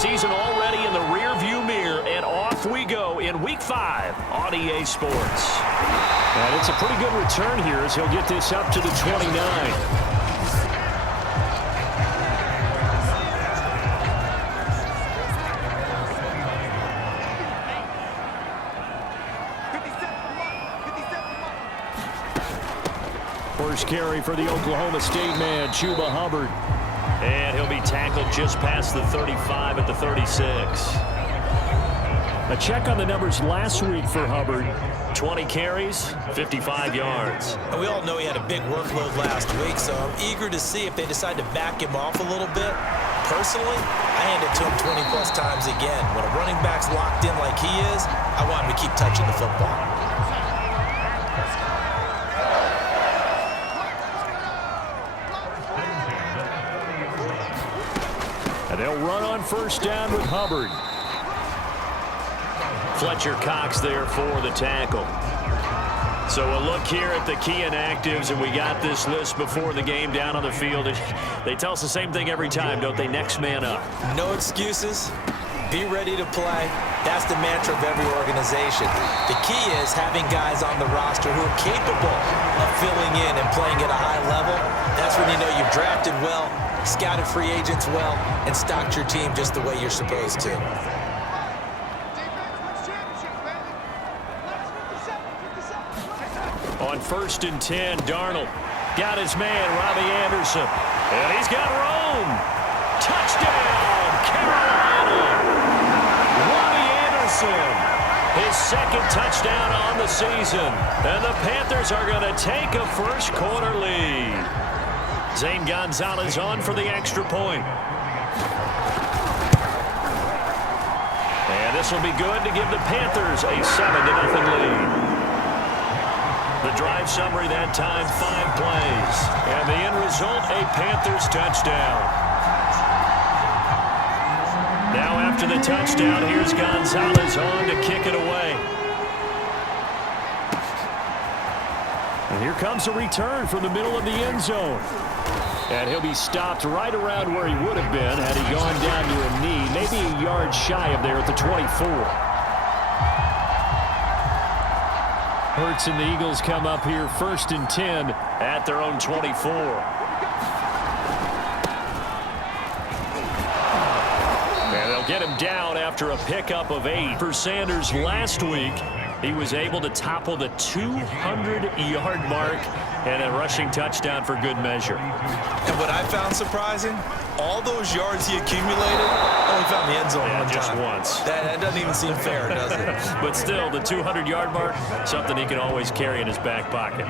season already in the rearview mirror, and off we go in Week 5 on EA Sports. And it's a pretty good return here as he'll get this up to the 29. First carry for the Oklahoma State man, Chuba Hubbard. And he'll be tackled just past the 35 at the 36. A check on the numbers last week for Hubbard. 20 carries, 55 yards. And we all know he had a big workload last week, so I'm eager to see if they decide to back him off a little bit. Personally, I hand it to him 20-plus times again. When a running back's locked in like he is, I want him to keep touching the football. And they'll run on first down with Hubbard. Fletcher Cox there for the tackle. So a look here at the key inactives, and we got this list before the game down on the field. They tell us the same thing every time, don't they? Next man up. No excuses. Be ready to play. That's the mantra of every organization. The key is having guys on the roster who are capable of filling in and playing at a high level. That's when you know you've drafted well, scouted free agents well, and stocked your team just the way you're supposed to. On 1st and 10, Darnold got his man, Robbie Anderson. And he's got Rome. Touchdown, Carolina. Robbie Anderson, his second touchdown on the season. And the Panthers are going to take a first quarter lead. Zane Gonzalez on for the extra point. And this will be good to give the Panthers a 7-0 lead. The drive summary that time, 5 plays. And the end result, a Panthers touchdown. Now after the touchdown, here's Gonzalez on to kick it away. And here comes a return from the middle of the end zone. And he'll be stopped right around where he would have been had he gone down to a knee, maybe a yard shy of there at the 24. Hurts and the Eagles come up here 1st and 10 at their own 24. And they'll get him down after a pickup of 8. For Sanders last week, he was able to topple the 200-yard mark and a rushing touchdown for good measure. And what I found surprising, all those yards he accumulated, only found the end zone one just time. once. That doesn't even seem fair, does it? But still, the 200-yard mark, something he can always carry in his back pocket.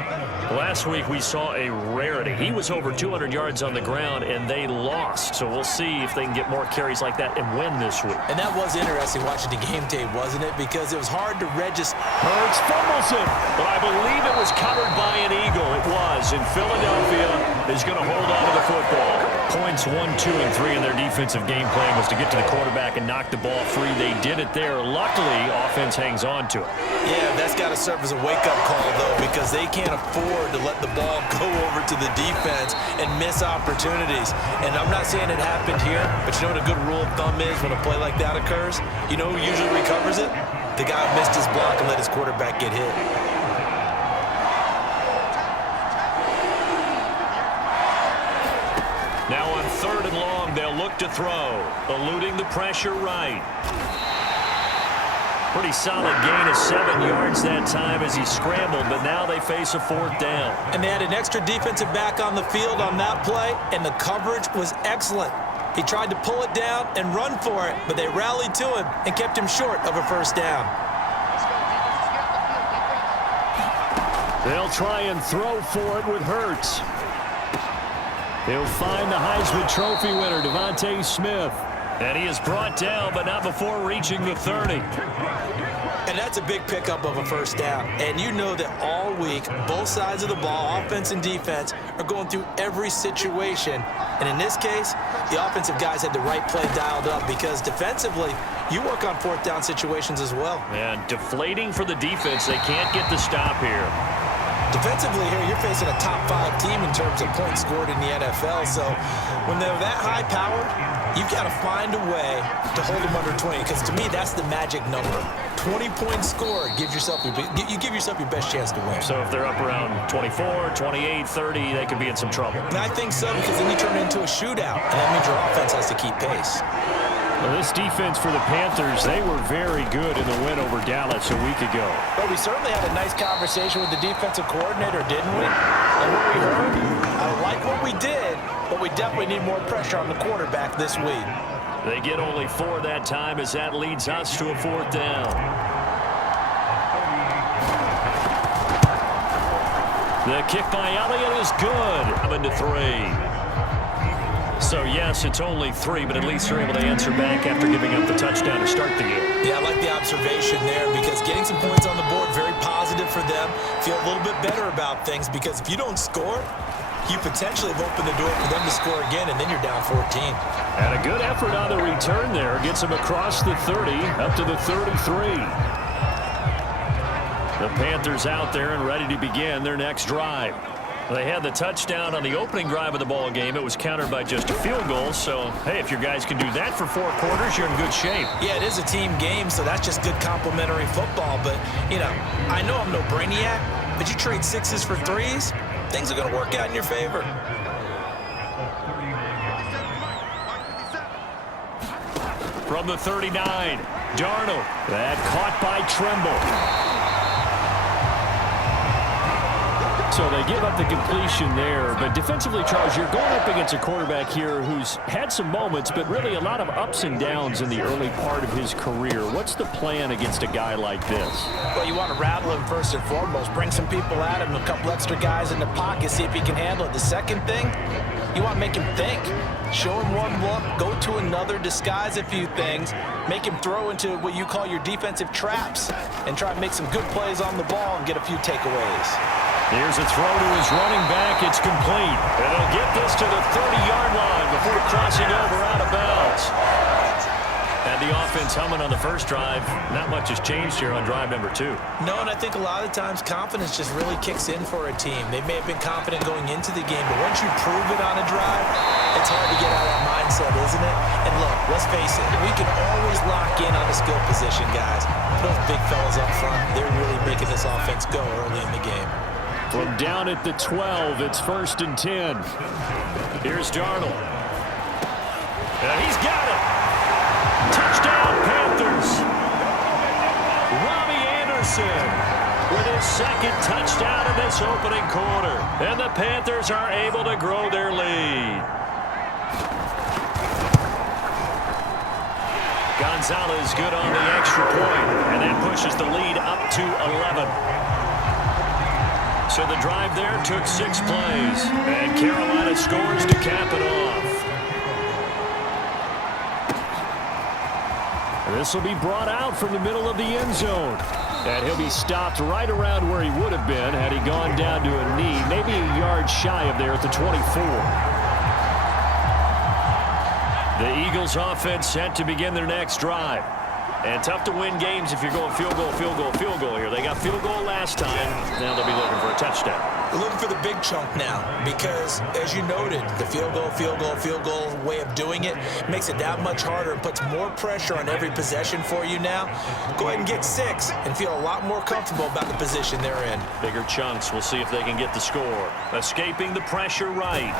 Last week, we saw a rarity. He was over 200 yards on the ground, and they lost. So we'll see if they can get more carries like that and win this week. And that was interesting watching the game tape, wasn't it? Because it was hard to register. Hurts fumbles it. But I believe it was covered by an Eagle. It was. And Philadelphia is going to hold on to the football. Points 1, 2, and 3 in their defensive game plan was to get to the quarterback and knock the ball free. They did it there. Luckily, offense hangs on to it. Yeah, that's got to serve as a wake-up call, though, because they can't afford to let the ball go over to the defense and miss opportunities. And I'm not saying it happened here, but you know what a good rule of thumb is when a play like that occurs? You know who usually recovers it? The guy who missed his block and let his quarterback get hit. Now on 3rd and long, they'll look to throw, eluding the pressure right. Pretty solid gain of 7 yards that time as he scrambled, but now they face a 4th down. And they had an extra defensive back on the field on that play, and the coverage was excellent. He tried to pull it down and run for it, but they rallied to him and kept him short of a 1st down. They'll try and throw for it with Hurts. He'll find the Heisman Trophy winner, Devontae Smith. And he is brought down, but not before reaching the 30. And that's a big pickup of a 1st down. And you know that all week, both sides of the ball, offense and defense, are going through every situation. And in this case, the offensive guys had the right play dialed up because defensively, you work on 4th down situations as well. And deflating for the defense. They can't get the stop here. Defensively here, you're facing a top 5 team in terms of points scored in the NFL. So when they're that high-powered, you've got to find a way to hold them under 20, because to me, that's the magic number. 20 points scored, you give yourself your best chance to win. So if they're up around 24, 28, 30, they could be in some trouble. And I think so, because then you turn it into a shootout, and that means your offense has to keep pace. Well, this defense for the Panthers, they were very good in the win over Dallas a week ago. But we certainly had a nice conversation with the defensive coordinator, didn't we? And what we heard, I like what we did, but we definitely need more pressure on the quarterback this week. They get only 4 that time as that leads us to a 4th down. The kick by Elliott is good. Up into 3. So, yes, it's only 3, but at least they're able to answer back after giving up the touchdown to start the game. Yeah, I like the observation there, because getting some points on the board, very positive for them. Feel a little bit better about things, because if you don't score, you potentially have opened the door for them to score again, and then you're down 14. And a good effort on the return there. Gets them across the 30, up to the 33. The Panthers out there and ready to begin their next drive. They had the touchdown on the opening drive of the ball game. It was countered by just a field goal. So, hey, if your guys can do that for 4 quarters, you're in good shape. Yeah, it is a team game, so that's just good complementary football. But, you know, I know I'm no brainiac, but you trade 6s for 3s, things are going to work out in your favor. From the 39, Darnold. That caught by Tremble. So they give up the completion there, but defensively, Charles, you're going up against a quarterback here who's had some moments, but really a lot of ups and downs in the early part of his career. What's the plan against a guy like this? Well, you want to rattle him first and foremost. Bring some people at him, a couple extra guys in the pocket, see if he can handle it. The second thing, you want to make him think. Show him one look, go to another, disguise a few things, make him throw into what you call your defensive traps, and try to make some good plays on the ball and get a few takeaways. Here's a throw to his running back. It's complete. And they'll get this to the 30-yard line before crossing over out of bounds. And the offense humming on the first drive. Not much has changed here on drive number 2. No, and I think a lot of times confidence just really kicks in for a team. They may have been confident going into the game, but once you prove it on a drive, it's hard to get out of that mindset, isn't it? And look, let's face it, we can always lock in on a skill position, guys. Those big fellas up front, they're really making this offense go early in the game. From down at the 12, it's 1st and 10. Here's Darnold. And he's got it. Touchdown, Panthers. Robbie Anderson with his 2nd touchdown in this opening quarter. And the Panthers are able to grow their lead. Gonzalez good on the extra point, and that pushes the lead up to 11. So the drive there took 6 plays, and Carolina scores to cap it off. This will be brought out from the middle of the end zone, and he'll be stopped right around where he would have been had he gone down to a knee, maybe a yard shy of there at the 24. The Eagles offense set to begin their next drive. And tough to win games if you're going field goal, field goal, field goal here. They got field goal last time. Now they'll be looking for a touchdown. We're looking for the big chunk now because, as you noted, the field goal way of doing it makes it that much harder and puts more pressure on every possession for you now. Go ahead and get 6 and feel a lot more comfortable about the position they're in. Bigger chunks. We'll see if they can get the score. Escaping the pressure right.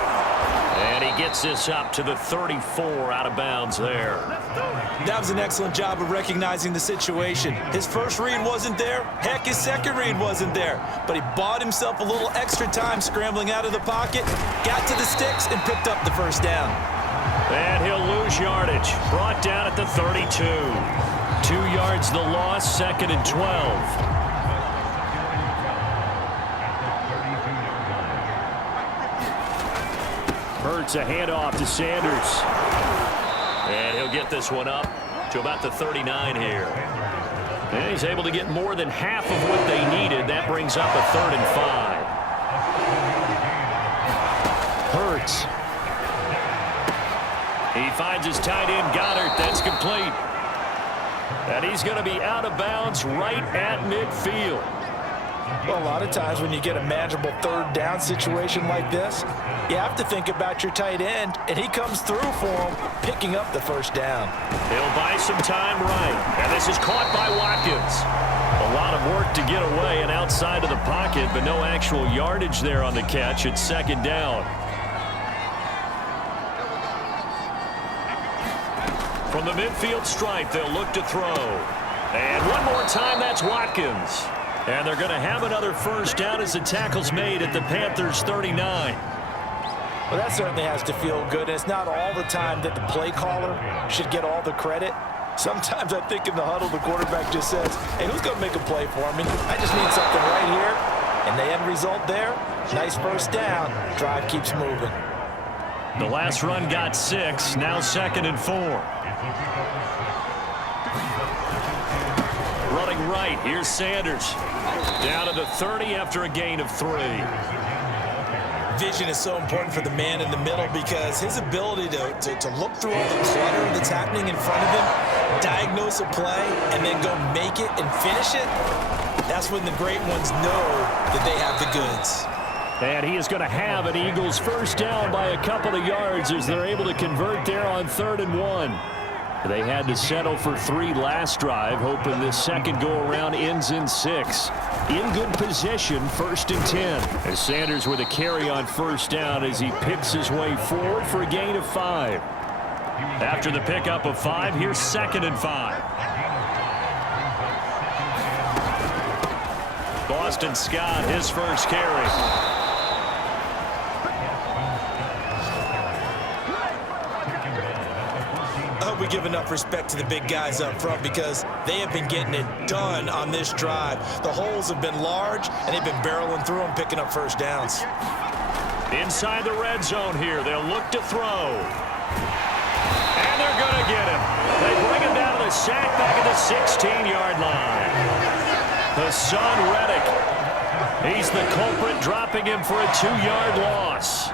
And he gets this up to the 34 out of bounds there. That was an excellent job of recognizing the situation. His first read wasn't there. Heck, his second read wasn't there. But he bought himself a little extra time scrambling out of the pocket, got to the sticks, and picked up the first down. And he'll lose yardage. Brought down at the 32. 2 yards the loss, 2nd and 12. Hurts a handoff to Sanders. And he'll get this one up to about the 39 here. And he's able to get more than half of what they needed. That brings up a 3rd and 5. Hurts. He finds his tight end, Goddard. That's complete. And he's going to be out of bounds right at midfield. Well, a lot of times when you get a manageable third down situation like this, you have to think about your tight end, and he comes through for him, picking up the first down. He'll buy some time right, and this is caught by Watkins. A lot of work to get away and outside of the pocket, but no actual yardage there on the catch. It's second down. From the midfield stripe, they'll look to throw. And one more time, that's Watkins. And they're going to have another first down as the tackle's made at the Panthers' 39. Well, that certainly has to feel good. And it's not all the time that the play caller should get all the credit. Sometimes I think in the huddle, the quarterback just says, hey, who's going to make a play for me? I just need something right here. And the end result there, nice first down. Drive keeps moving. The last run got 6, now 2nd and 4. Running right, here's Sanders. Down to the 30 after a gain of 3. Vision is so important for the man in the middle because his ability to look through all the clutter that's happening in front of him, diagnose a play, and then go make it and finish it, that's when the great ones know that they have the goods. And he is going to have an Eagles first down by a couple of yards as they're able to convert there on 3rd and 1. They had to settle for 3 last drive, hoping this second go-around ends in 6. In good position, 1st and 10. As Sanders with a carry on first down as he picks his way forward for a gain of 5. After the pickup of 5, here's 2nd and 5. Boston Scott, his first carry. We give enough respect to the big guys up front because they have been getting it done on this drive. The holes have been large, and they've been barreling through them, picking up first downs. Inside the red zone here, they'll look to throw. And they're going to get him. They bring him down to the sack back at the 16-yard line. Hassan Reddick. He's the culprit, dropping him for a 2-yard loss.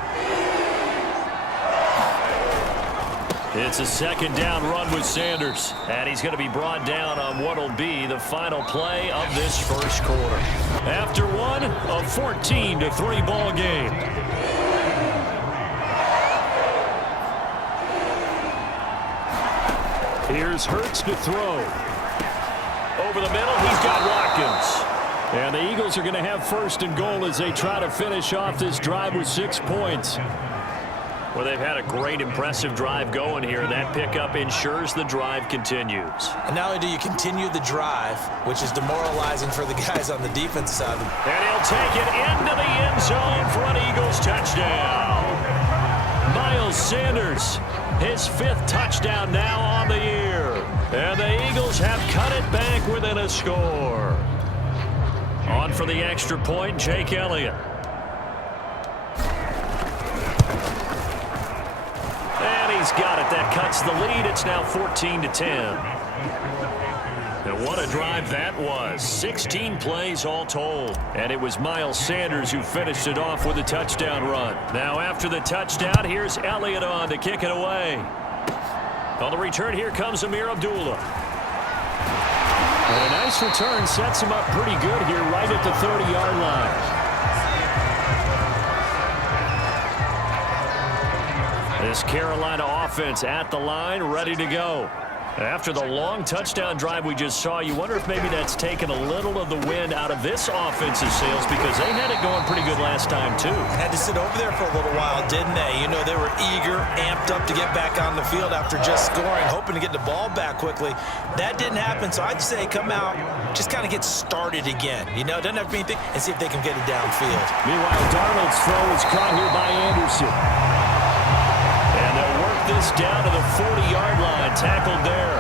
It's a 2nd down run with Sanders, and he's going to be brought down on what will be the final play of this first quarter. After one, a 14-3 ball game. Here's Hurts to throw. Over the middle, he's got Watkins. And the Eagles are going to have 1st and goal as they try to finish off this drive with 6 points. Well, they've had a great, impressive drive going here. That pickup ensures the drive continues. And not only do you continue the drive, which is demoralizing for the guys on the defense side. And he'll take it into the end zone for an Eagles touchdown. Miles Sanders, his 5th touchdown now on the year. And the Eagles have cut it back within a score. On for the extra point, Jake Elliott. He's got it. That cuts the lead. It's now 14-10. And what a drive that was. 16 plays all told. And it was Miles Sanders who finished it off with a touchdown run. Now after the touchdown, here's Elliott on to kick it away. On the return, here comes Amir Abdullah. And a nice return sets him up pretty good here right at the 30-yard line. This Carolina offense at the line, ready to go. After the long touchdown drive we just saw, you wonder if maybe that's taken a little of the wind out of this offensive sails because they had it going pretty good last time, too. Had to sit over there for a little while, didn't they? You know, they were eager, amped up to get back on the field after just scoring, hoping to get the ball back quickly. That didn't happen, so I'd say come out, just kind of get started again. You know, doesn't have to be anything, and see if they can get it downfield. Meanwhile, Darnold's throw is caught here by Anderson. This down to the 40-yard line, tackled there.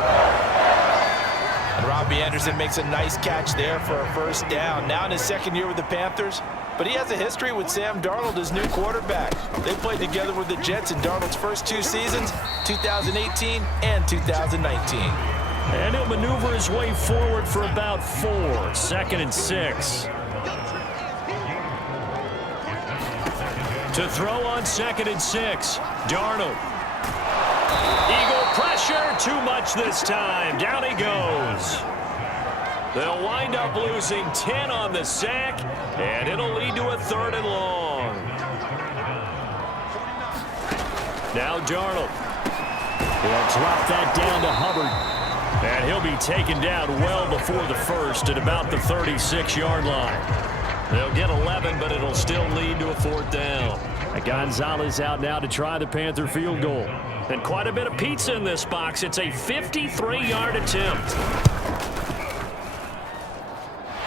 And Robbie Anderson makes a nice catch there for a first down. Now in his 2nd year with the Panthers, but he has a history with Sam Darnold, his new quarterback. They played together with the Jets in Darnold's first 2 seasons, 2018 and 2019. And he'll maneuver his way forward for about 4, 2nd and 6. To throw on 2nd and 6, Darnold. Eagle pressure, too much this time. Down he goes. They'll wind up losing 10 on the sack, and it'll lead to a 3rd and long. Now Darnold. He'll drop that down to Hubbard. And he'll be taken down well before the first at about the 36-yard line. They'll get 11, but it'll still lead to a 4th down. Gonzalez out now to try the Panther field goal. And quite a bit of pizza in this box. It's a 53-yard attempt.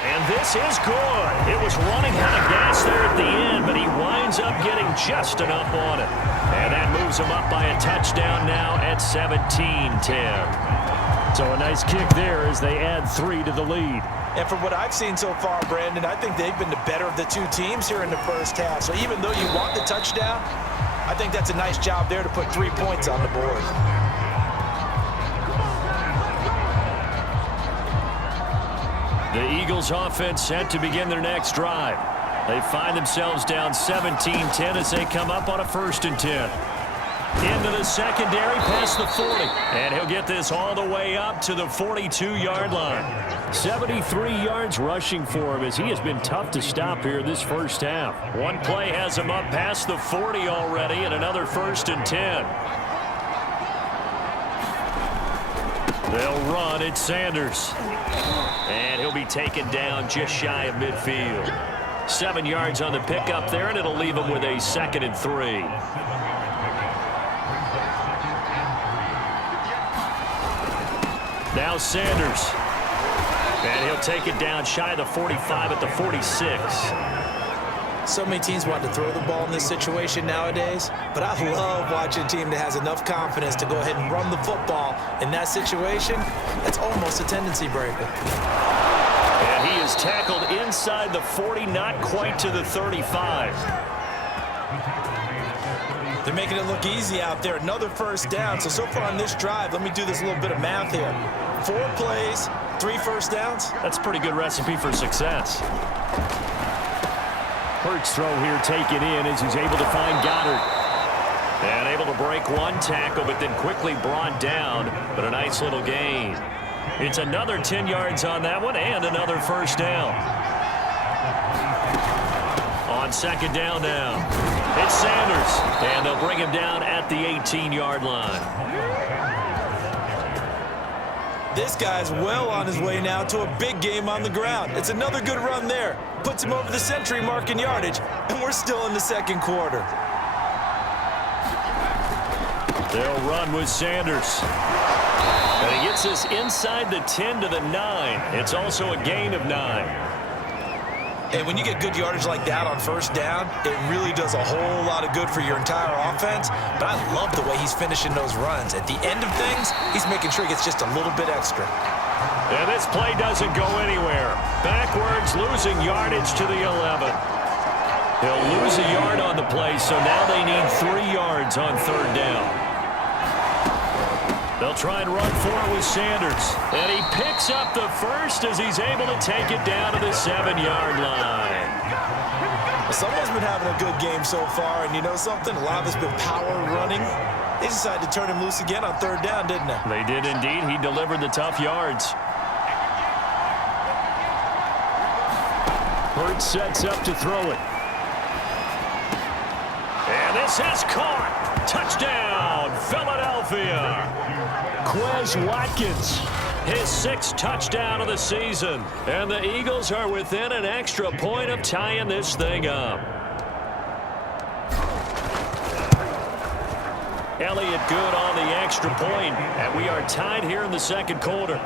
And this is good. It was running out of gas there at the end, but he winds up getting just enough on it. And that moves him up by a touchdown now at 17-10. So a nice kick there as they add 3 to the lead. And from what I've seen so far, Brandon, I think they've been the better of the two teams here in the first half. So even though you want the touchdown, I think that's a nice job there to put 3 points on the board. The Eagles offense set to begin their next drive. They find themselves down 17-10 as they come up on a 1st and 10. Into the secondary, past the 40. And he'll get this all the way up to the 42-yard line. 73 yards rushing for him as he has been tough to stop here this first half. One play has him up past the 40 already, and another 1st and 10. They'll run it, Sanders. And he'll be taken down just shy of midfield. 7 yards on the pickup there, and it'll leave him with a 2nd and 3. Now Sanders. And he'll take it down shy of the 45 at the 46. So many teams want to throw the ball in this situation nowadays, but I love watching a team that has enough confidence to go ahead and run the football in that situation. That's almost a tendency breaker. And he is tackled inside the 40, not quite to the 35. They're making it look easy out there. Another 1st down. So far on this drive, let me do this little bit of math here. 4 plays, 3 1st downs. That's a pretty good recipe for success. Hurts throw here taken in as he's able to find Goddard. And able to break 1 tackle, but then quickly brought down. But a nice little gain. It's another 10 yards on that one and another 1st down. On 2nd down now. It's Sanders. And they'll bring him down at the 18-yard line. This guy's well on his way now to a big game on the ground. It's another good run there. Puts him over the century mark in yardage, and we're still in the 2nd quarter. They'll run with Sanders. And he gets us inside the 10 to the 9. It's also a gain of 9. And when you get good yardage like that on 1st down, it really does a whole lot of good for your entire offense. But I love the way he's finishing those runs. At the end of things, he's making sure he gets just a little bit extra. And this play doesn't go anywhere. Backwards, losing yardage to the 11. He'll lose a yard on the play, so now they need 3 yards on 3rd down. They'll try and run for it with Sanders. And he picks up the 1st as he's able to take it down to the 7-yard line. Someone's been having a good game so far, and you know something? A lot of it's been power running. They decided to turn him loose again on 3rd down, didn't they? They did indeed. He delivered the tough yards. Hurts sets up to throw it. And this is caught. Touchdown, Philadelphia. Quez Watkins. His 6th touchdown of the season. And the Eagles are within an extra point of tying this thing up. Elliott good on the extra point, and we are tied here in the 2nd quarter.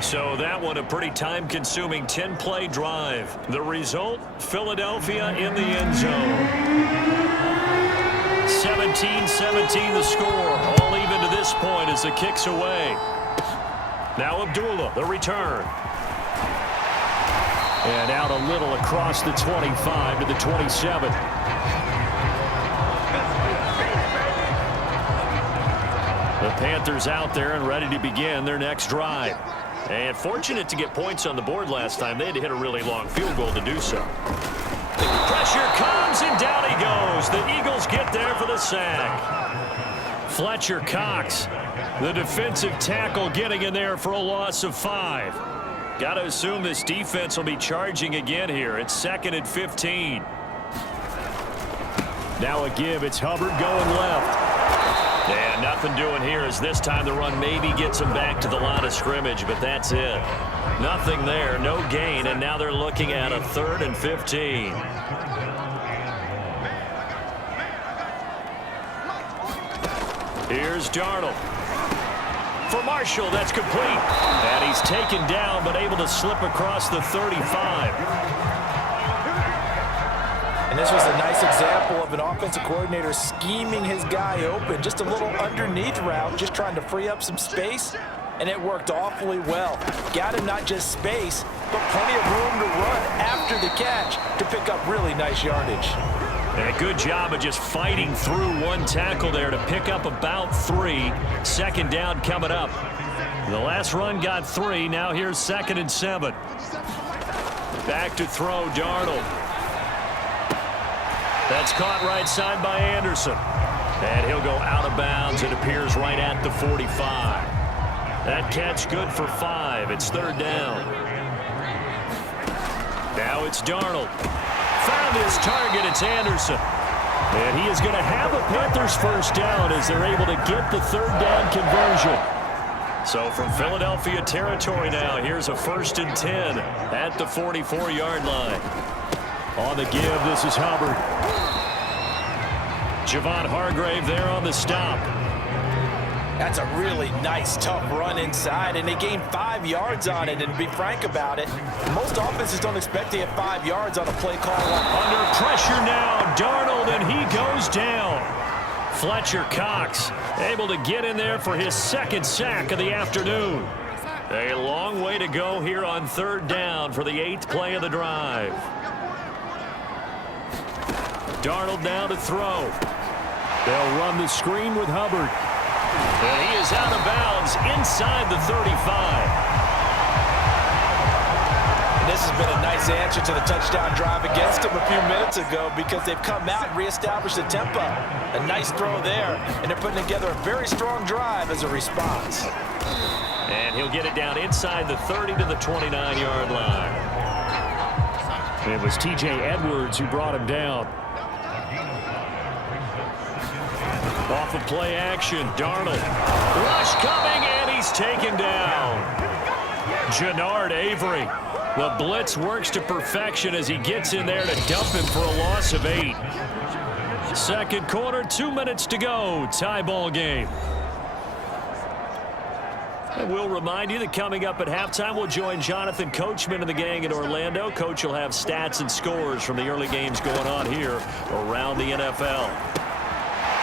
So that one a pretty time-consuming 10-play drive. The result, Philadelphia in the end zone. 17-17 the score. All even to this point as the kick's away. Now Abdullah, the return. And out a little across the 25 to the 27. The Panthers out there and ready to begin their next drive. And fortunate to get points on the board last time. They had to hit a really long field goal to do so. Pressure comes, and down he goes. The Eagles get there for the sack. Fletcher Cox, the defensive tackle, getting in there for a loss of 5. Got to assume this defense will be charging again here. It's 2nd and 15. Now a give. It's Hubbard going left. And nothing doing here as this time the run maybe gets him back to the line of scrimmage, but that's it. Nothing there, no gain, and now they're looking at a 3rd and 15. Here's Darnold. For Marshall, that's complete. And he's taken down, but able to slip across the 35. And this was a nice example of an offensive coordinator scheming his guy open. Just a little underneath route, just trying to free up some space, and it worked awfully well. Got him not just space, but plenty of room to run after the catch to pick up really nice yardage. And a good job of just fighting through one tackle there to pick up about 3. 2nd down coming up. The last run got 3. Now here's 2nd and 7. Back to throw, Darnold. That's caught right side by Anderson. And he'll go out of bounds. It appears right at the 45. That catch good for 5. It's 3rd down. Now it's Darnold. Found his target. It's Anderson. And he is going to have a Panthers 1st down as they're able to get the 3rd down conversion. So from Philadelphia territory now, here's a 1st and 10 at the 44-yard line. On the give, this is Hubbard. Javon Hargrave there on the stop. That's a really nice, tough run inside, and they gained 5 yards on it. And to be frank about it, most offenses don't expect to get 5 yards on a play call. Under pressure now, Darnold, and he goes down. Fletcher Cox able to get in there for his 2nd sack of the afternoon. A long way to go here on 3rd down for the 8th play of the drive. Darnold now to throw. They'll run the screen with Hubbard. And he is out of bounds inside the 35. And this has been a nice answer to the touchdown drive against them a few minutes ago because they've come out and reestablished the tempo. A nice throw there, and they're putting together a very strong drive as a response. And he'll get it down inside the 30 to the 29-yard line. It was T.J. Edwards who brought him down. Off of play action, Darnold. Rush coming, and he's taken down. Jannard Avery. The blitz works to perfection as he gets in there to dump him for a loss of 8. 2nd quarter, 2 minutes to go. Tie ball game. And we'll remind you that coming up at halftime, we'll join Jonathan Coachman and the gang in Orlando. Coach will have stats and scores from the early games going on here around the NFL.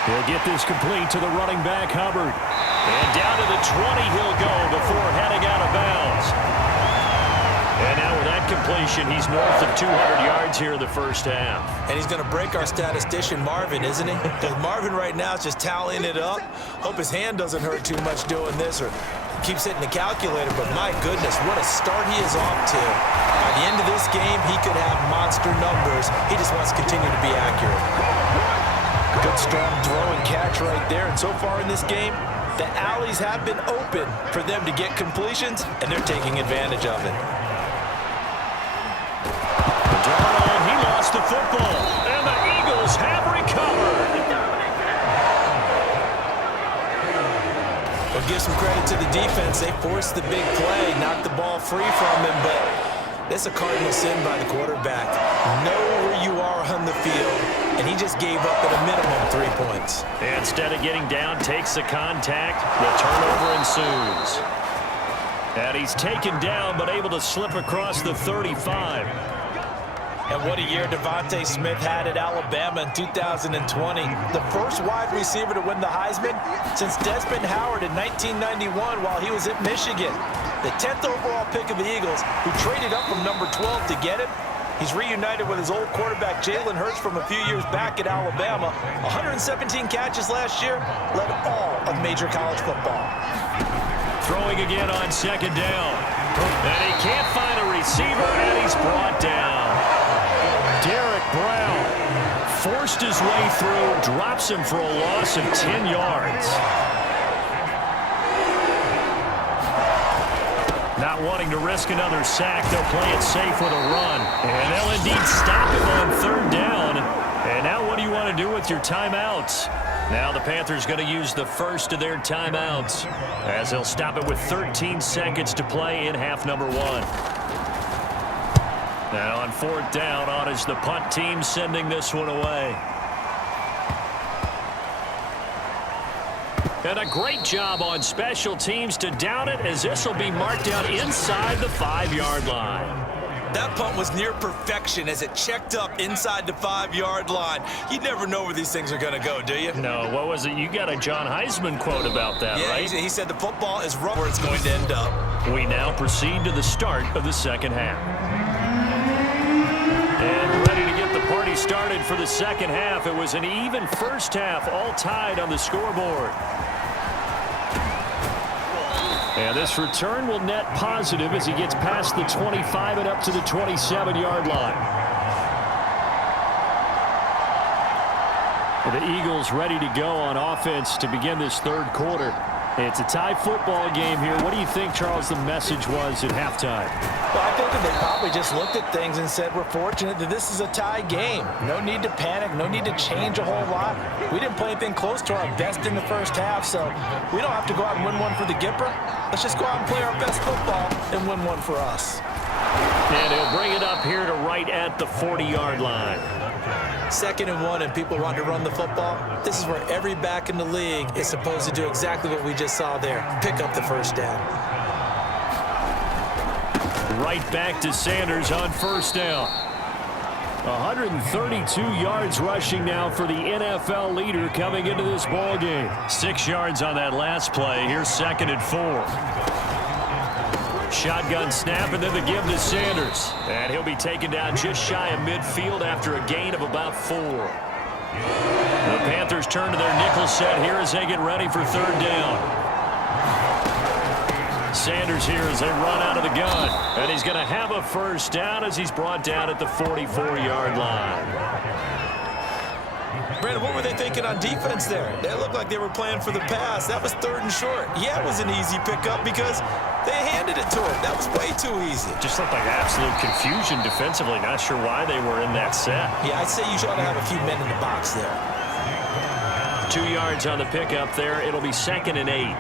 He'll get this complete to the running back, Hubbard. And down to the 20 he'll go before heading out of bounds. And now with that completion, he's north of 200 yards here in the 1st half. And he's going to break our statistician, Marvin, isn't he? Because Marvin right now is just tallying it up. Hope his hand doesn't hurt too much doing this or keeps hitting the calculator. But my goodness, what a start he is off to. By the end of this game, he could have monster numbers. He just wants to continue to be accurate. Good, strong throw and catch right there. And so far in this game, the alleys have been open for them to get completions, and they're taking advantage of it. Darnold, he lost the football, and the Eagles have recovered. Well, give some credit to the defense. They forced the big play, knocked the ball free from him, but that's a cardinal sin by the quarterback. Know where you are on the field, and he just gave up at a minimum 3 points. Instead of getting down, takes the contact. The turnover ensues. And he's taken down, but able to slip across the 35. And what a year Devontae Smith had at Alabama in 2020. The first wide receiver to win the Heisman since Desmond Howard in 1991 while he was at Michigan. The 10th overall pick of the Eagles, who traded up from number 12 to get him. He's reunited with his old quarterback Jalen Hurts from a few years back at Alabama. 117 catches last year, led all of major college football. Throwing again on 2nd down. And he can't find a receiver, and he's brought down. Derek Brown forced his way through, drops him for a loss of 10 yards. Not wanting to risk another sack, they'll play it safe with a run. And they'll indeed stop him on third down. And now what do you want to do with your timeouts? Now the Panthers going to use the first of their timeouts as they'll stop it with 13 seconds to play in half number 1. Now on fourth down, on is the punt team sending this one away. And a great job on special teams to down it, as this will be marked out inside the 5-yard line. That punt was near perfection as it checked up inside the 5-yard line. You never know where these things are going to go, do you? No, what was it? You got a John Heisman quote about that, yeah, right? He said the football is right where it's going to end up. We now proceed to the start of the second half. And ready to get the party started for the second half. It was an even first half, all tied on the scoreboard. And this return will net positive as he gets past the 25 and up to the 27-yard line. The Eagles ready to go on offense to begin this third quarter. It's a tie football game here. What do you think, Charles, the message was at halftime? Well, I think that they probably just looked at things and said, we're fortunate that this is a tie game. No need to panic. No need to change a whole lot. We didn't play anything close to our best in the first half, so we don't have to go out and win one for the Gipper. Let's just go out and play our best football and win one for us. And he'll bring it up here to right at the 40-yard line. 2nd and 1 and people want to run the football. This is where every back in the league is supposed to do exactly what we just saw there. Pick up the first down. Right back to Sanders on first down. 132 yards rushing now for the NFL leader coming into this ball game. 6 yards on that last play. Here's 2nd and 4. Shotgun snap, and then the give to Sanders. And he'll be taken down just shy of midfield after a gain of about 4. The Panthers turn to their nickel set here as they get ready for third down. Sanders here as they run out of the gun. And he's going to have a first down as he's brought down at the 44-yard line. Brandon, what were they thinking on defense there? They looked like they were playing for the pass. That was 3rd and short. Yeah, it was an easy pickup because they handed it to him. That was way too easy. Just looked like absolute confusion defensively. Not sure why they were in that set. Yeah, I'd say you ought to have a few men in the box there. 2 yards on the pickup there. It'll be 2nd and 8.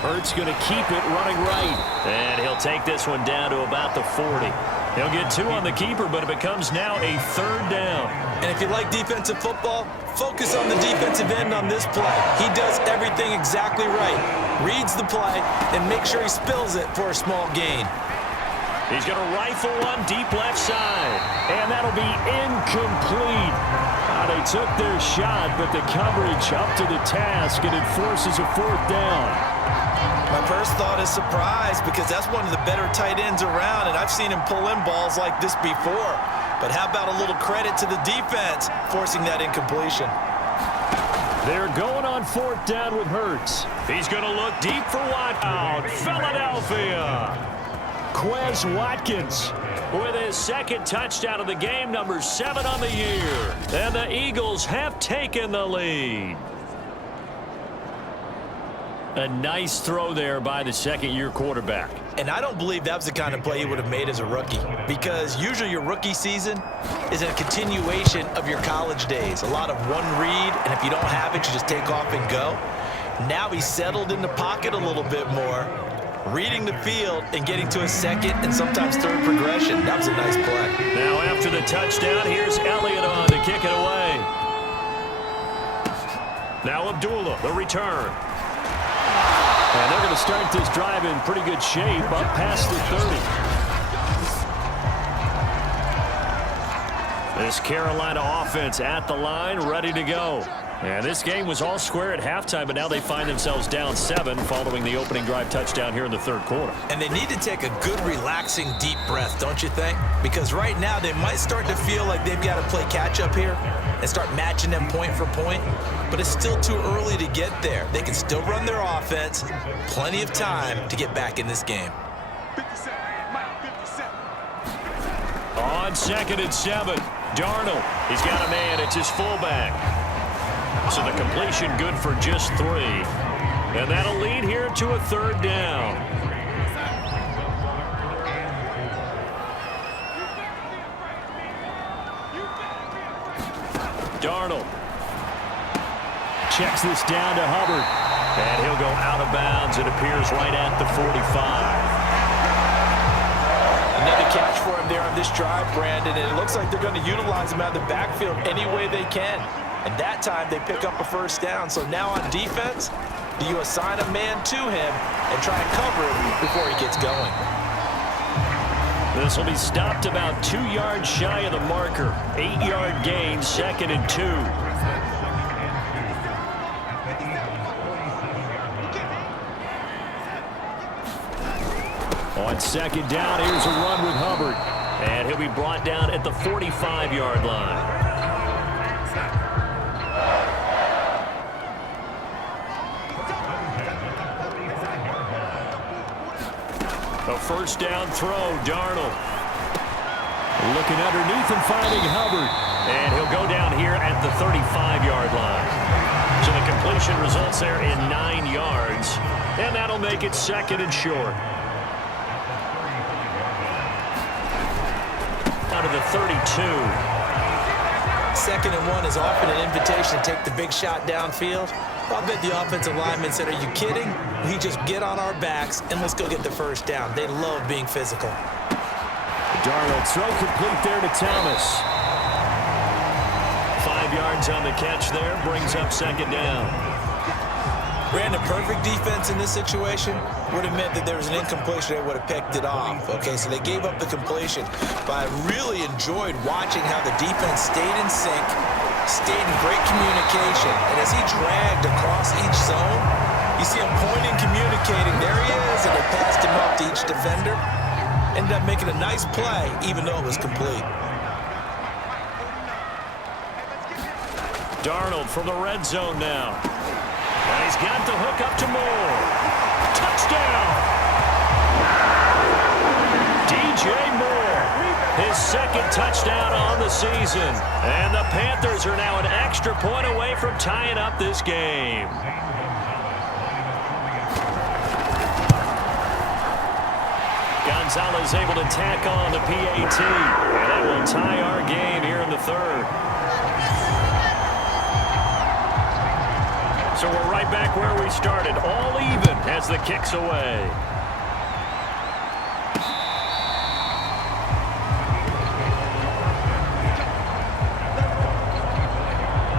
Hurts going to keep it running right. And he'll take this one down to about the 40. He'll get 2 on the keeper, but it becomes now a third down. And if you like defensive football, focus on the defensive end on this play. He does everything exactly right. Reads the play and makes sure he spills it for a small gain. He's going to rifle one deep left side. And that'll be incomplete. They took their shot, but the coverage up to the task, and it forces a 4th down. My first thought is surprise because that's one of the better tight ends around, and I've seen him pull in balls like this before. But how about a little credit to the defense forcing that incompletion? They're going on 4th down with Hurts. He's going to look deep for Watkins. Philadelphia. Quez Watkins with his 2nd touchdown of the game, number 7 on the year. And the Eagles have taken the lead. A nice throw there by the 2nd-year quarterback. And I don't believe that was the kind of play he would have made as a rookie, because usually your rookie season is a continuation of your college days. A lot of one read, and if you don't have it, you just take off and go. Now he's settled in the pocket a little bit more, reading the field and getting to a 2nd and sometimes 3rd progression. That was a nice play. Now after the touchdown, here's Elliott on to kick it away. Now Abdullah, the return. And they're going to start this drive in pretty good shape up past the 30. This Carolina offense at the line, ready to go. And this game was all square at halftime, but now they find themselves down 7 following the opening drive touchdown here in the third quarter. And they need to take a good, relaxing, deep breath, don't you think? Because right now they might start to feel like they've got to play catch-up here and start matching them point for point. But it's still too early to get there. They can still run their offense. Plenty of time to get back in this game. on 2nd and 7. Darnold, he's got a man. It's his fullback. So the completion good for just 3. And that'll lead here to a 3rd down. Darnold checks this down to Hubbard. And he'll go out of bounds. It appears right at the 45. Another catch for him there on this drive, Brandon, and it looks like they're going to utilize him out of the backfield any way they can. And that time they pick up a 1st down. So now on defense, do you assign a man to him and try and cover him before he gets going? This will be stopped about 2 yards shy of the marker. 8-yard gain, 2nd and 2. On 2nd down, here's a run with Hubbard. And he'll be brought down at the 45-yard line. A 1st down throw, Darnold. Looking underneath and finding Hubbard. And he'll go down here at the 35-yard line. So the completion results there in 9 yards. And that'll make it 2nd and short. Out of the 32. 2nd and 1 is often an invitation to take the big shot downfield. I bet the offensive lineman said, "Are you kidding? We just get on our backs and let's go get the 1st down." They love being physical. Darnold throw complete there to Thomas. 5 yards on the catch there, brings up 2nd down. Brandon, perfect defense in this situation would have meant that there was an incompletion. They would have picked it off. Okay, so they gave up the completion. But I really enjoyed watching how the defense stayed in sync, stayed in great communication. And as he dragged across each zone, you see him pointing, communicating. There he is, and they passed him up to each defender. Ended up making a nice play, even though it was complete. Darnold from the red zone now. And he's got the hook up to Moore. Touchdown! DJ Moore, his 2nd touchdown on the season. And the Panthers are now an extra point away from tying up this game. Gonzalez able to tack on the PAT. And that will tie our game here in the 3rd. So we're right back where we started, all even as the kick's away.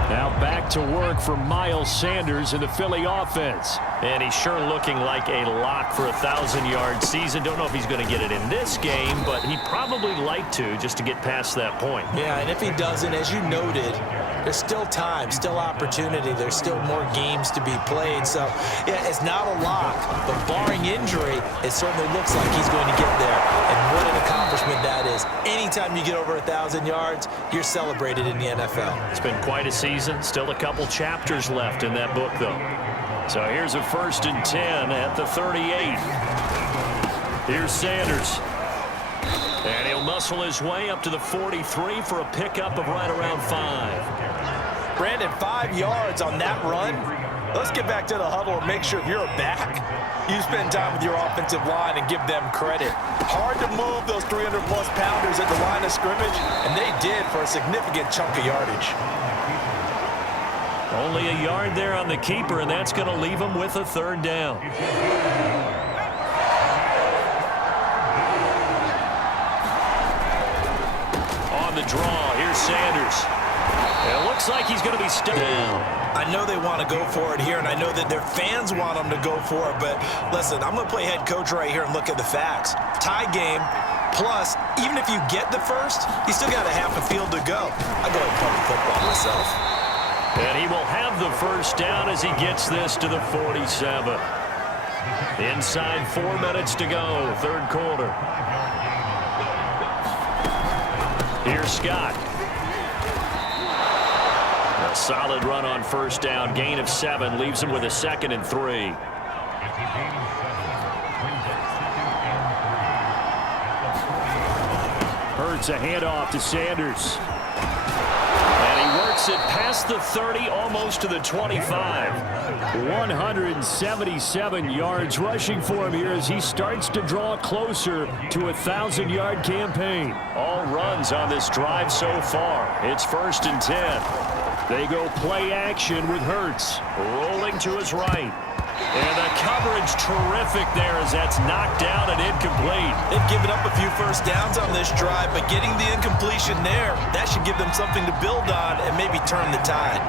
Now back to work for Miles Sanders in the Philly offense. And he's sure looking like a lock for a 1,000-yard season. Don't know if he's going to get it in this game, but he'd probably like to just to get past that point. Yeah, and if he doesn't, as you noted, there's still time, still opportunity. There's still more games to be played. So, yeah, it's not a lock, but barring injury, it certainly looks like he's going to get there. And what an accomplishment that is. Anytime you get over 1,000 yards, you're celebrated in the NFL. It's been quite a season. Still a couple chapters left in that book, though. So here's a 1st and 10 at the 38. Here's Sanders. And he'll muscle his way up to the 43 for a pickup of right around 5. Brandon, 5 yards on that run. Let's get back to the huddle and make sure if you're a back, you spend time with your offensive line and give them credit. Hard to move those 300-plus pounders at the line of scrimmage, and they did for a significant chunk of yardage. Only a yard there on the keeper, and that's going to leave him with a 3rd down. On the draw, here's Sanders. It looks like he's going to be stuck down. I know they want to go for it here, and I know that their fans want them to go for it, but listen, I'm going to play head coach right here and look at the facts. Tie game, plus, even if you get the 1st, you still got a half a field to go. I go ahead and punt the football myself. And he will have the 1st down as he gets this to the 47. Inside 4 minutes to go, 3rd quarter. Here's Scott. A solid run on 1st down, gain of 7, leaves him with a 2nd and 3. Hurts, a handoff to Sanders. And he works it past the 30, almost to the 25. 177 yards rushing for him here as he starts to draw closer to a 1,000-yard campaign. All runs on this drive so far. It's 1st and 10. They go play action with Hurts. Rolling to his right. And the coverage terrific there as that's knocked down and incomplete. They've given up a few first downs on this drive, but getting the incompletion there, that should give them something to build on and maybe turn the tide.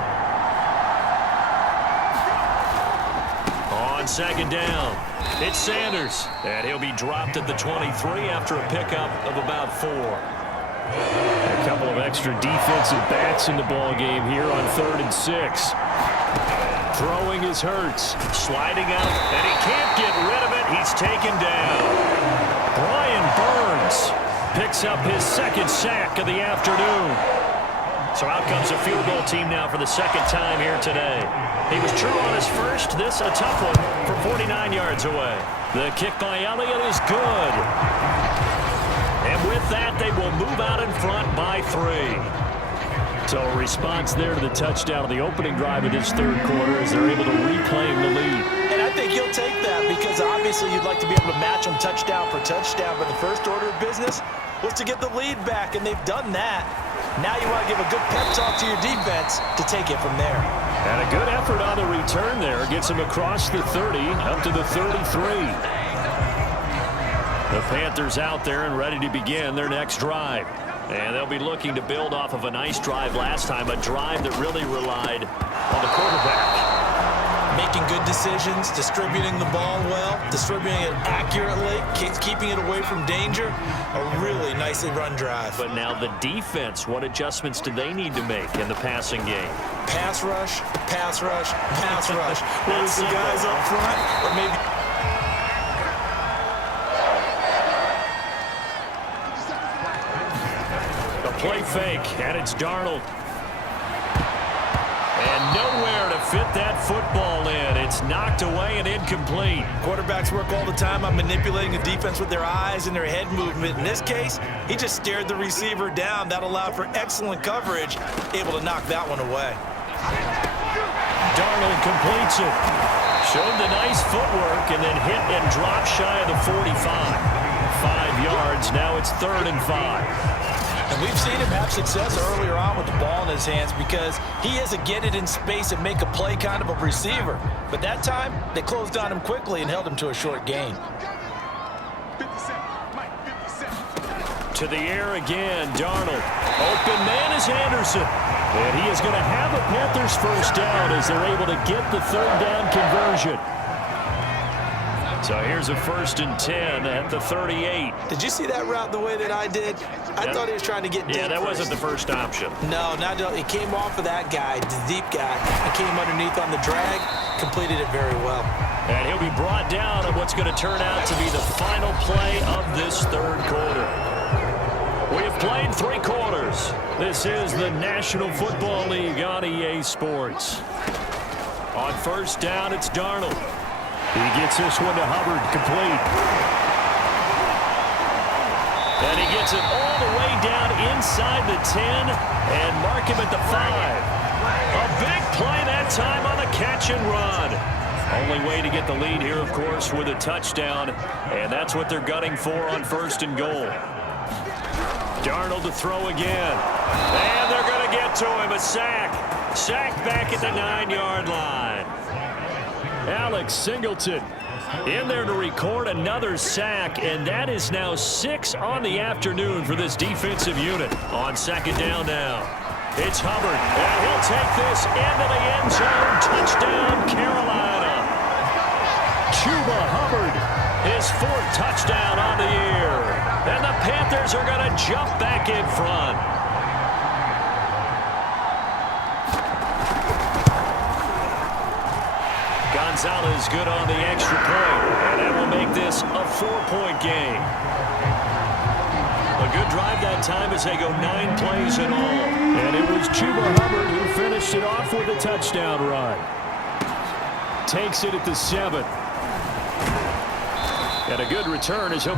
On 2nd down, it's Sanders. And he'll be dropped at the 23 after a pickup of about 4. A couple of extra defensive backs in the ball game here on 3rd and 6. Throwing is Hurts. Sliding out, and he can't get rid of it. He's taken down. Brian Burns picks up his 2nd sack of the afternoon. So out comes a field goal team now for the 2nd time here today. He was true on his first. This a tough one from 49 yards away. The kick by Elliott is good. And with that, they will move out in front by 3. So a response there to the touchdown of the opening drive of this 3rd quarter as they're able to reclaim the lead. And I think he'll take that because obviously you'd like to be able to match them touchdown for touchdown, but the first order of business was to get the lead back, and they've done that. Now you want to give a good pep talk to your defense to take it from there. And a good effort on the return there. Gets him across the 30, up to the 33. The Panthers out there and ready to begin their next drive. And they'll be looking to build off of a nice drive last time, a drive that really relied on the quarterback. Making good decisions, distributing the ball well, distributing it accurately, keeping it away from danger. A really nicely run drive. But now the defense, what adjustments do they need to make in the passing game? Pass rush, pass rush, pass rush. Whether it's the guys up front or maybe... Play fake, and it's Darnold. And nowhere to fit that football in. It's knocked away and incomplete. Quarterbacks work all the time on manipulating a defense with their eyes and their head movement. In this case, he just stared the receiver down. That allowed for excellent coverage, able to knock that one away. Darnold completes it. Showed the nice footwork and then hit and dropped shy of the 45. 5 yards, now it's 3rd and 5. And we've seen him have success earlier on with the ball in his hands because he is a get it in space and make a play kind of a receiver. But that time, they closed on him quickly and held him to a short gain. To the air again, Darnold. Open man is Anderson. And he is going to have a Panthers first down as they're able to get the 3rd down conversion. So here's a 1st and 10 at the 38. Did you see that route the way that I did? I thought he was trying to get deep. Yeah, that first. wasn't the first option. No, it came off of that guy, the deep guy. It came underneath on the drag, completed it very well. And he'll be brought down on what's going to turn out to be the final play of this 3rd quarter. We have played 3 quarters. This is the National Football League on EA Sports. On 1st down, it's Darnold. He gets this one to Hubbard, complete. And he gets it all the way down inside the 10 and mark him at the 5. A big play that time on the catch and run. Only way to get the lead here, of course, with a touchdown, and that's what they're gunning for on 1st and goal. Darnold to throw again. And they're going to get to him, a sack. Sack back at the 9-yard line. Alex Singleton in there to record another sack, and that is now 6 on the afternoon for this defensive unit. On 2nd down now, it's Hubbard, and he'll take this into the end zone. Touchdown, Carolina. Chuba Hubbard, his 4th touchdown on the year. And the Panthers are going to jump back in front. Gonzalez good on the extra point, and that will make this a 4-point game. A good drive that time as they go 9 plays in all. And it was Chuba Hubbard who finished it off with a touchdown run. Takes it at the 7. And a good return as he'll...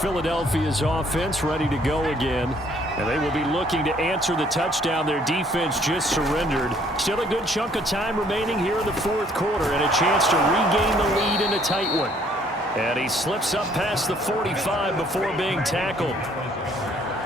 Philadelphia's offense ready to go again. And they will be looking to answer the touchdown their defense just surrendered. Still a good chunk of time remaining here in the fourth quarter and a chance to regain the lead in a tight one. And he slips up past the 45 before being tackled.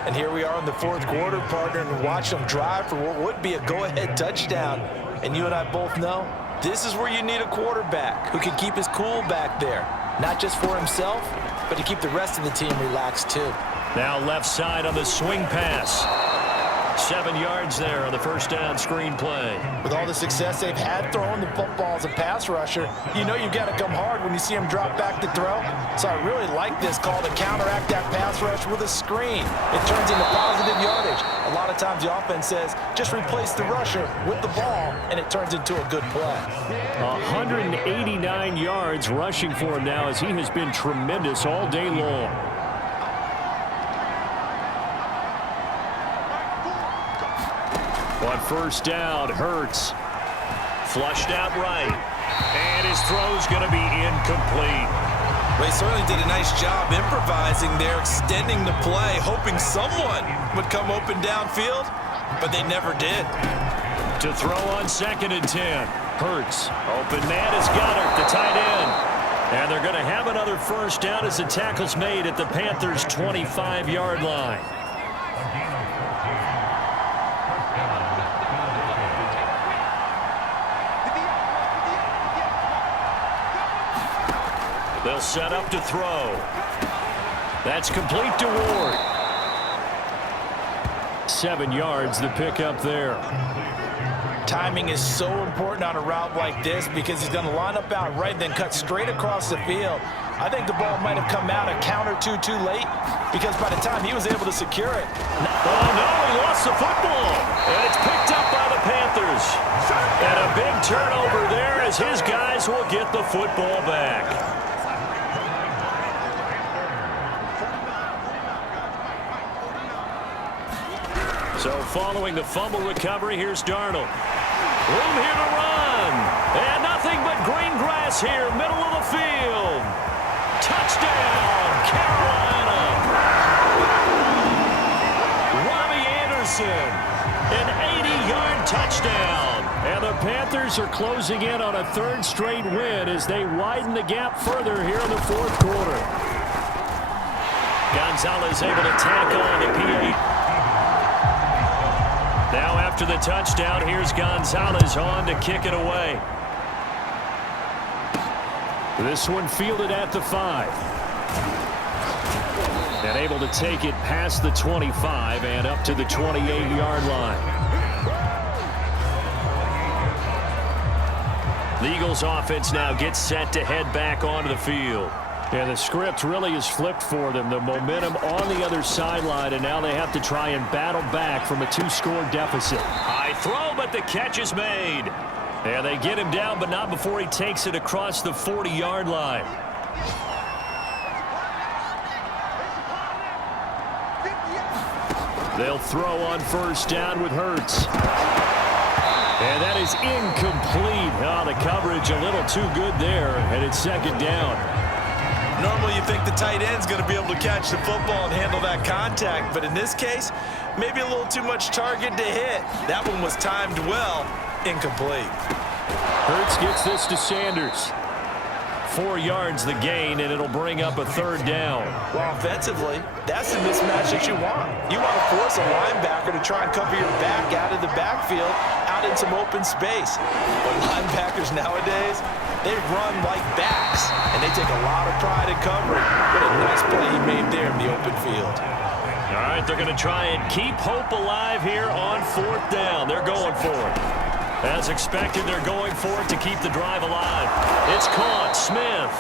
And here we are in the fourth quarter, partner, and watch them drive for what would be a go-ahead touchdown. And you and I both know this is where you need a quarterback who can keep his cool back there. Not just for himself, but to keep the rest of the team relaxed too. Now left side on the swing pass. 7 yards there on the first down screen play. With all the success they've had throwing the football as a pass rusher, you know you've got to come hard when you see him drop back to throw. So I really like this call to counteract that pass rush with a screen. It turns into positive yardage. A lot of times the offense says, just replace the rusher with the ball, and it turns into a good play. 189 yards rushing for him now as he has been tremendous all day long. On first down, Hurts. Flushed out right. And his throw's going to be incomplete. Well, he certainly did a nice job improvising there, extending the play, hoping someone would come open downfield, but they never did. To throw on 2nd and 10. Hurts. Open man is Goddard, the tight end. And they're going to have another first down as the tackle's made at the Panthers' 25-yard line. They'll set up to throw. That's complete to Ward. 7 yards, the pickup there. Timing is so important on a route like this because he's going to line up out right, then cut straight across the field. I think the ball might have come out a count or two too late because by the time he was able to secure it. Oh, no, he lost the football. And it's picked up by the Panthers. And a big turnover there as his guys will get the football back. So following the fumble recovery, here's Darnold. Room here to run. And nothing but green grass here, middle of the field. Touchdown, Carolina. Robbie Anderson, an 80-yard touchdown. And the Panthers are closing in on a 3rd straight win as they widen the gap further here in the fourth quarter. Gonzalez able to tack on to P8. Now after the touchdown, here's Gonzalez on to kick it away. This one fielded at the 5. And able to take it past the 25 and up to the 28-yard line. The Eagles offense now gets set to head back onto the field. Yeah, the script really is flipped for them. The momentum on the other sideline, and now they have to try and battle back from a 2-score deficit. High throw, but the catch is made. Yeah, they get him down, but not before he takes it across the 40-yard line. They'll throw on first down with Hurts. And that is incomplete. Oh, the coverage a little too good there, and it's 2nd down. Normally you think the tight end's going to be able to catch the football and handle that contact, but in this case, maybe a little too much target to hit. That one was timed well, incomplete. Hurts gets this to Sanders. 4 yards the gain, and it'll bring up a 3rd down. Well, offensively, that's the mismatch that you want. You want to force a linebacker to try and cover your back out of the backfield, out in some open space. But linebackers nowadays, they run like backs, and they take a lot of pride in covering. What a nice play he made there in the open field. All right, they're going to try and keep hope alive here on 4th down. They're going for it. As expected, they're going for it to keep the drive alive. It's caught, Smith.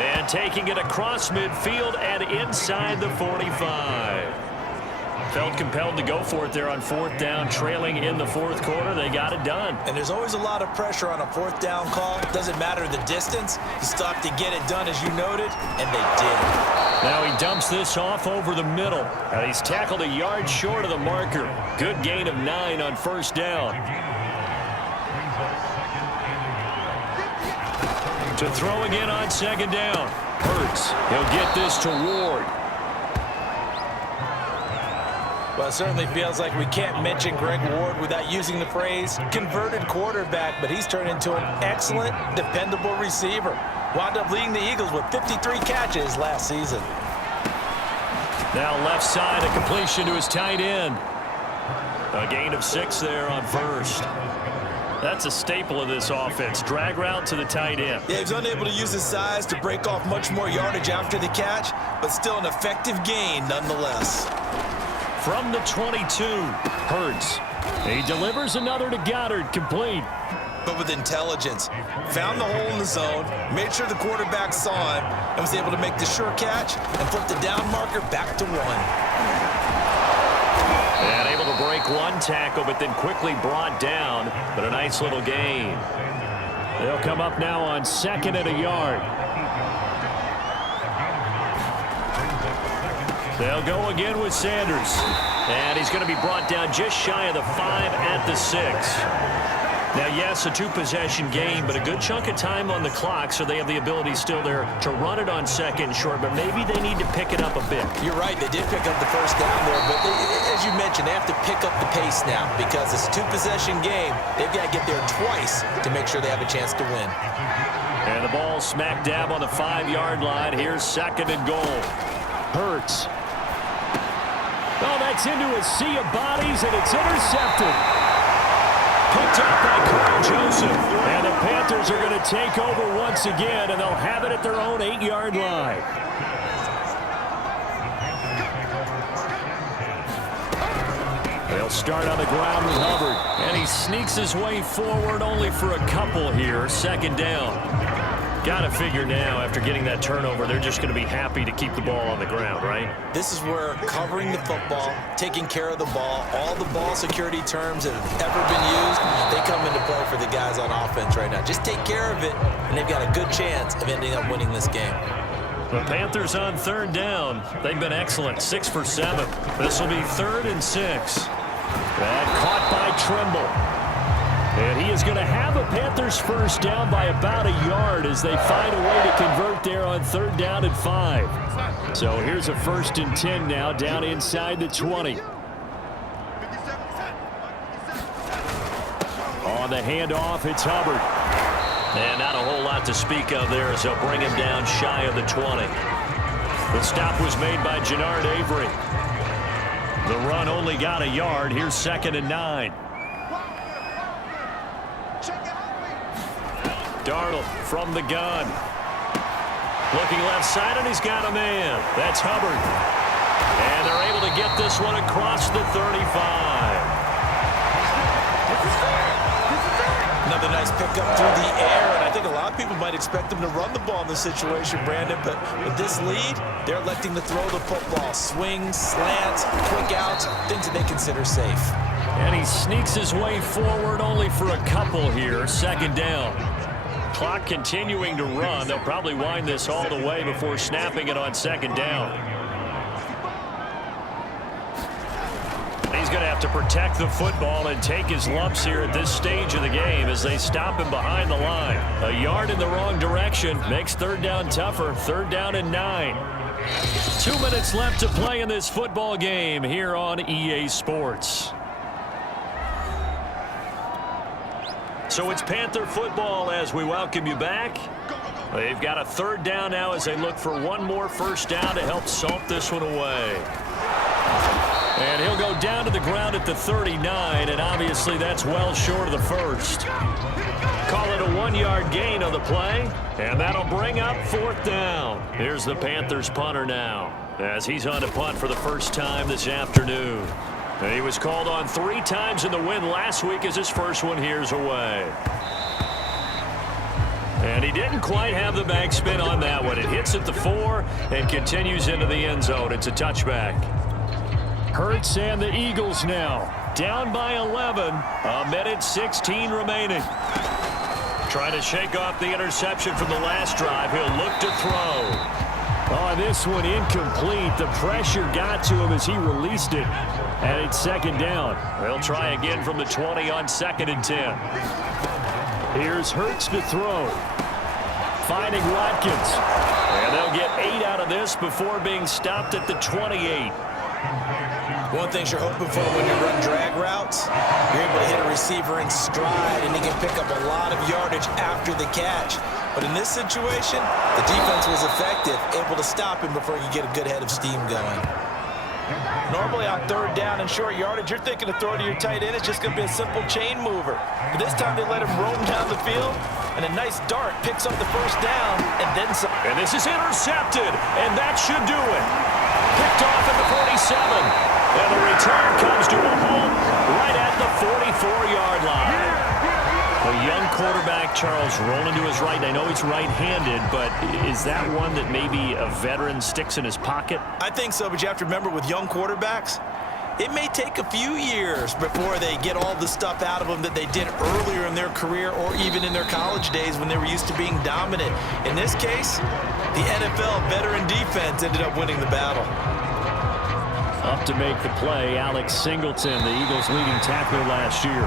And taking it across midfield and inside the 45. Felt compelled to go for it there on 4th down, trailing in the 4th quarter. They got it done. And there's always a lot of pressure on a 4th down call. Doesn't matter the distance. You still have to get it done, as you noted, and they did. Now he dumps this off over the middle. And he's tackled a yard short of the marker. Good gain of 9 on first down. To throw again on second down. Hurts. He'll get this to Ward. Well, it certainly feels like we can't mention Greg Ward without using the phrase converted quarterback, but he's turned into an excellent, dependable receiver. Wound up leading the Eagles with 53 catches last season. Now left side, a completion to his tight end. A gain of 6 there on first. That's a staple of this offense. Drag route to the tight end. Yeah, he's unable to use his size to break off much more yardage after the catch, but still an effective gain nonetheless. From the 22, Hurts. He delivers another to Goddard, complete. But with intelligence, found the hole in the zone, made sure the quarterback saw him, and was able to make the sure catch and flip the down marker back to 1. And able to break one tackle, but then quickly brought down. But a nice little gain. They'll come up now on 2nd and a yard. They'll go again with Sanders. And he's going to be brought down just shy of the 5 at the 6. Now, yes, a 2-possession game, but a good chunk of time on the clock, so they have the ability still there to run it on 2nd and short, but maybe they need to pick it up a bit. You're right, they did pick up the first down there, but as you mentioned, they have to pick up the pace now because it's a 2-possession game. They've got to get there twice to make sure they have a chance to win. And the ball smack dab on the 5-yard line. Here's 2nd and goal. Hurts. Oh, that's into a sea of bodies, and it's intercepted. Picked up by Carl Joseph. And the Panthers are going to take over once again, and they'll have it at their own 8-yard line. They'll start on the ground with Hubbard. And he sneaks his way forward only for a couple here. 2nd down. Got to figure now, after getting that turnover, they're just going to be happy to keep the ball on the ground, right? This is where covering the football, taking care of the ball, all the ball security terms that have ever been used, they come into play for the guys on offense right now. Just take care of it, and they've got a good chance of ending up winning this game. The Panthers on 3rd down. They've been excellent, 6 for 7. This will be 3rd and 6. That caught by Trimble. And he is going to have a Panthers first down by about a yard as they find a way to convert there on 3rd down and 5. So here's a 1st and 10 now down inside the 20. On the handoff, it's Hubbard. And not a whole lot to speak of there as they'll bring him down shy of the 20. The stop was made by Jannard Avery. The run only got a yard. Here's 2nd and 9. Darnold from the gun. Looking left side, and he's got a man. That's Hubbard. And they're able to get this one across the 35. Another nice pickup through the air, and I think a lot of people might expect them to run the ball in this situation, Brandon, but with this lead, they're electing to throw the football. Swings, slants, quick outs, things that they consider safe. And he sneaks his way forward only for a couple here. 2nd down. Clock continuing to run. They'll probably wind this all the way before snapping it on 2nd down. He's going to have to protect the football and take his lumps here at this stage of the game as they stop him behind the line. A yard in the wrong direction makes 3rd down tougher. 3rd down and 9. 2 minutes left to play in this football game here on EA Sports. So it's Panther football as we welcome you back. They've got a 3rd down now as they look for one more first down to help salt this one away. And he'll go down to the ground at the 39, and obviously that's well short of the first. Call it a 1-yard gain on the play, and that'll bring up 4th down. Here's the Panthers punter now as he's on to punt for the first time this afternoon. And he was called on 3 times in the win last week as his first one here's away. And he didn't quite have the backspin on that one. It hits at the 4 and continues into the end zone. It's a touchback. Hurts and the Eagles now down by 11. 1:16 remaining. Trying to shake off the interception from the last drive. He'll look to throw. Oh, this one incomplete. The pressure got to him as he released it. And it's 2nd down. They'll try again from the 20 on 2nd and 10. Here's Hurts to throw. finding Watkins. And they'll get 8 out of this before being stopped at the 28. One thing you're hoping for when you run drag routes, you're able to hit a receiver in stride, and he can pick up a lot of yardage after the catch. But in this situation, the defense was effective, able to stop him before he could get a good head of steam going. Normally on third down and short yardage, you're thinking to throw to your tight end. It's just going to be a simple chain mover. But this time they let him roam down the field, and a nice dart picks up the first down, and then some. And this is intercepted, and that should do it. Picked off at the 47. And the return comes to a home right at the 44-yard line. A young quarterback, Charles, rolling to his right. I know he's right-handed, but is that one that maybe a veteran sticks in his pocket? I think so, but you have to remember with young quarterbacks, it may take a few years before they get all the stuff out of them that they did earlier in their career or even in their college days when they were used to being dominant. In this case, the NFL veteran defense ended up winning the battle. Up to make the play, Alex Singleton, the Eagles' leading tackler last year.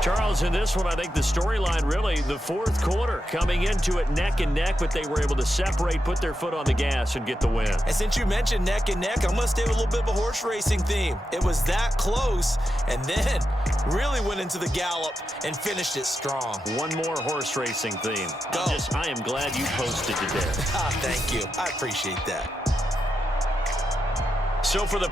Charles, in this one, I think the storyline really, the fourth quarter, coming into it neck and neck, but they were able to separate, put their foot on the gas, and get the win. And since you mentioned neck and neck, I'm going to stay with a little bit of a horse racing theme. It was that close, and then really went into the gallop and finished it strong. One more horse racing theme. Go. I am glad you posted today. Thank you. I appreciate that. So for the